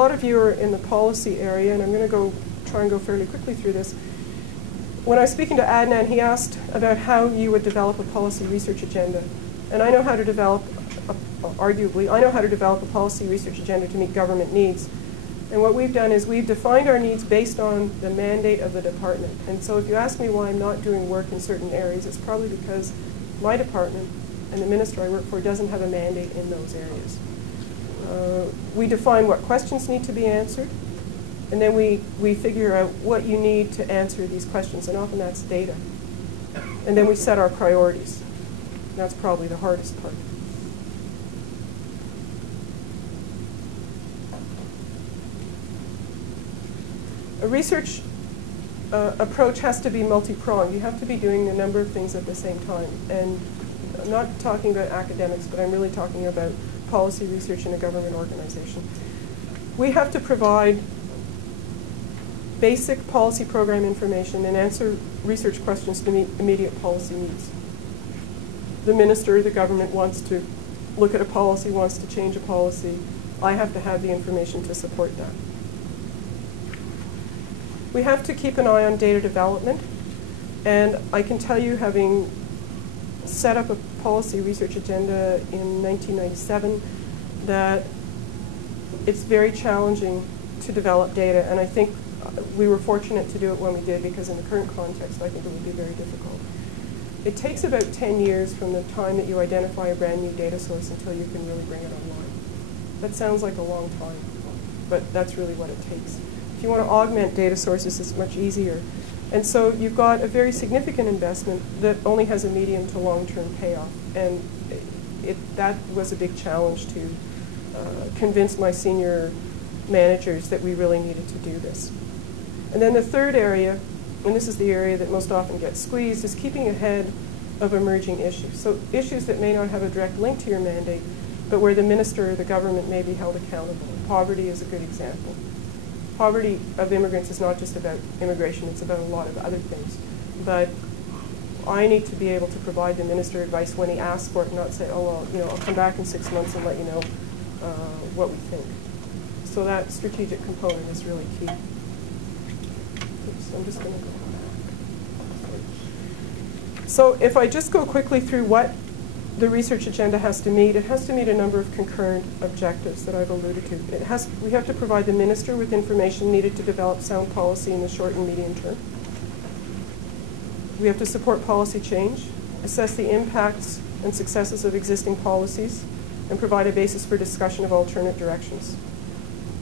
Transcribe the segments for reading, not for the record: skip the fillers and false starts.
lot of you are in the policy area, and I'm going to try and go fairly quickly through this. When I was speaking to Adnan, he asked about how you would develop a policy research agenda. And I know how to develop, arguably, I know how to develop a policy research agenda to meet government needs. And what we've done is we've defined our needs based on the mandate of the department. And so if you ask me why I'm not doing work in certain areas, it's probably because my department and the minister I work for doesn't have a mandate in those areas. We define what questions need to be answered, and then we figure out what you need to answer these questions, and often that's data. And then we set our priorities. That's probably the hardest part. A research approach has to be multi-pronged. You have to be doing a number of things at the same time. And I'm not talking about academics, but I'm really talking about policy research in a government organization. We have to provide basic policy program information and answer research questions to meet immediate policy needs. The minister, the government wants to look at a policy, wants to change a policy. I have to have the information to support that. We have to keep an eye on data development, and I can tell you, having set up a policy research agenda in 1997, that it's very challenging to develop data, and I think we were fortunate to do it when we did, because in the current context I think it would be very difficult. It takes about 10 years from the time that you identify a brand new data source until you can really bring it online. That sounds like a long time, but that's really what it takes. If you want to augment data sources, it's much easier. And so you've got a very significant investment that only has a medium to long-term payoff. And that was a big challenge to convince my senior managers that we really needed to do this. And then the third area, and this is the area that most often gets squeezed, is keeping ahead of emerging issues. So issues that may not have a direct link to your mandate, but where the minister or the government may be held accountable. Poverty is a good example. Poverty of immigrants is not just about immigration, it's about a lot of other things. But I need to be able to provide the minister advice when he asks for it, and not say, oh, well, you know, I'll come back in 6 months and let you know what we think. So that strategic component is really key. Oops, I'm just going to go back. So if I just go quickly through what the research agenda has to meet, it has to meet a number of concurrent objectives that I've alluded to. We have to provide the minister with information needed to develop sound policy in the short and medium term. We have to support policy change, assess the impacts and successes of existing policies, and provide a basis for discussion of alternate directions.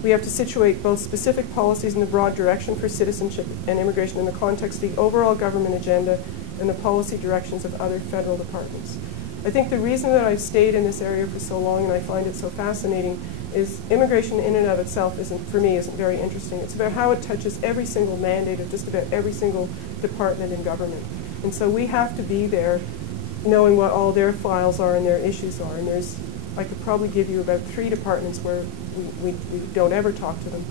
We have to situate both specific policies in the broad direction for citizenship and immigration in the context of the overall government agenda and the policy directions of other federal departments. I think the reason that I've stayed in this area for so long and I find it so fascinating is immigration in and of itself for me isn't very interesting. It's about how it touches every single mandate of just about every single department in government. And so we have to be there knowing what all their files are and their issues are. And I could probably give you about 3 departments where we don't ever talk to them.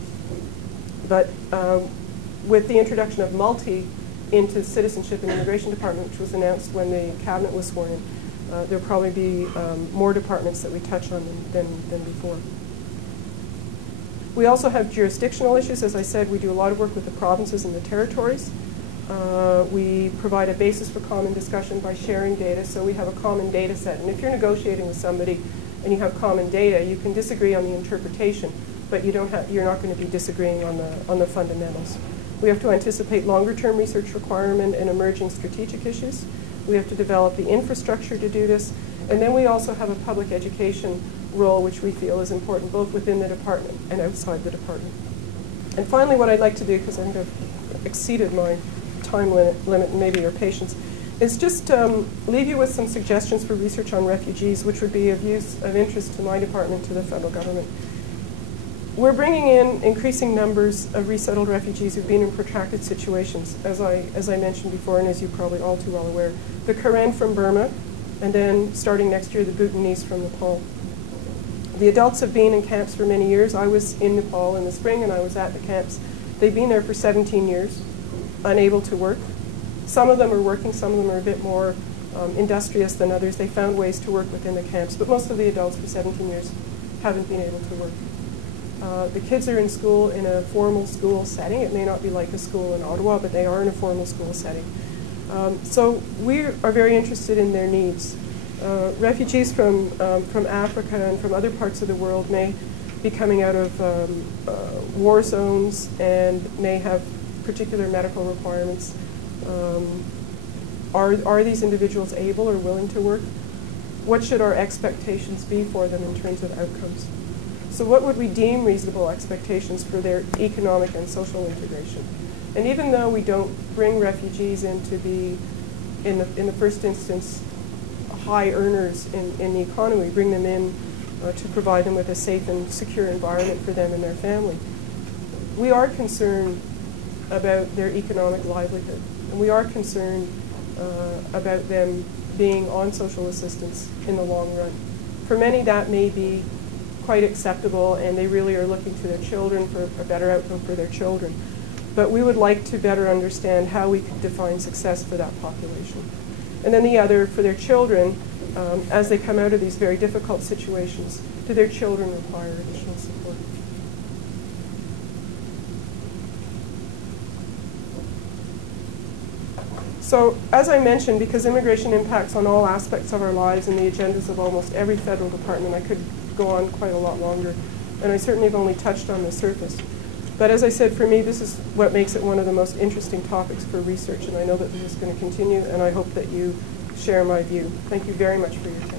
But with the introduction of multi into Citizenship and Immigration Department, which was announced when the cabinet was sworn in, there'll probably be more departments that we touch on than before. We also have jurisdictional issues. As I said, we do a lot of work with the provinces and the territories. We provide a basis for common discussion by sharing data, so we have a common data set. And if you're negotiating with somebody and you have common data, you can disagree on the interpretation, but you're not going to be disagreeing on the fundamentals. We have to anticipate longer-term research requirement and emerging strategic issues. We have to develop the infrastructure to do this. And then we also have a public education role, which we feel is important both within the department and outside the department. And finally, what I'd like to do, because I think I've exceeded my time limit and maybe your patience, is just leave you with some suggestions for research on refugees, which would be of interest to my department, to the federal government. We're bringing in increasing numbers of resettled refugees who've been in protracted situations, as I mentioned before, and as you're probably all too well aware. The Karen from Burma, and then starting next year, the Bhutanese from Nepal. The adults have been in camps for many years. I was in Nepal in the spring, and I was at the camps. They've been there for 17 years, unable to work. Some of them are working, some of them are a bit more industrious than others. They found ways to work within the camps, but most of the adults for 17 years haven't been able to work. The kids are in school in a formal school setting. It may not be like a school in Ottawa, but they are in a formal school setting. So we are very interested in their needs. Refugees from Africa and from other parts of the world may be coming out of war zones and may have particular medical requirements. Are these individuals able or willing to work? What should our expectations be for them in terms of outcomes? So what would we deem reasonable expectations for their economic and social integration? And even though we don't bring refugees in to be, in the first instance, high earners in the economy, we bring them in to provide them with a safe and secure environment for them and their family. We are concerned about their economic livelihood, and we are concerned about them being on social assistance in the long run. For many, that may be quite acceptable, and they really are looking to their children for a better outcome for their children. But we would like to better understand how we could define success for that population. And then the other, for their children, as they come out of these very difficult situations, do their children require additional support? So, as I mentioned, because immigration impacts on all aspects of our lives and the agendas of almost every federal department, I could go on quite a lot longer. And I certainly have only touched on the surface. But as I said, for me, this is what makes it one of the most interesting topics for research. And I know that this is going to continue, and I hope that you share my view. Thank you very much for your time.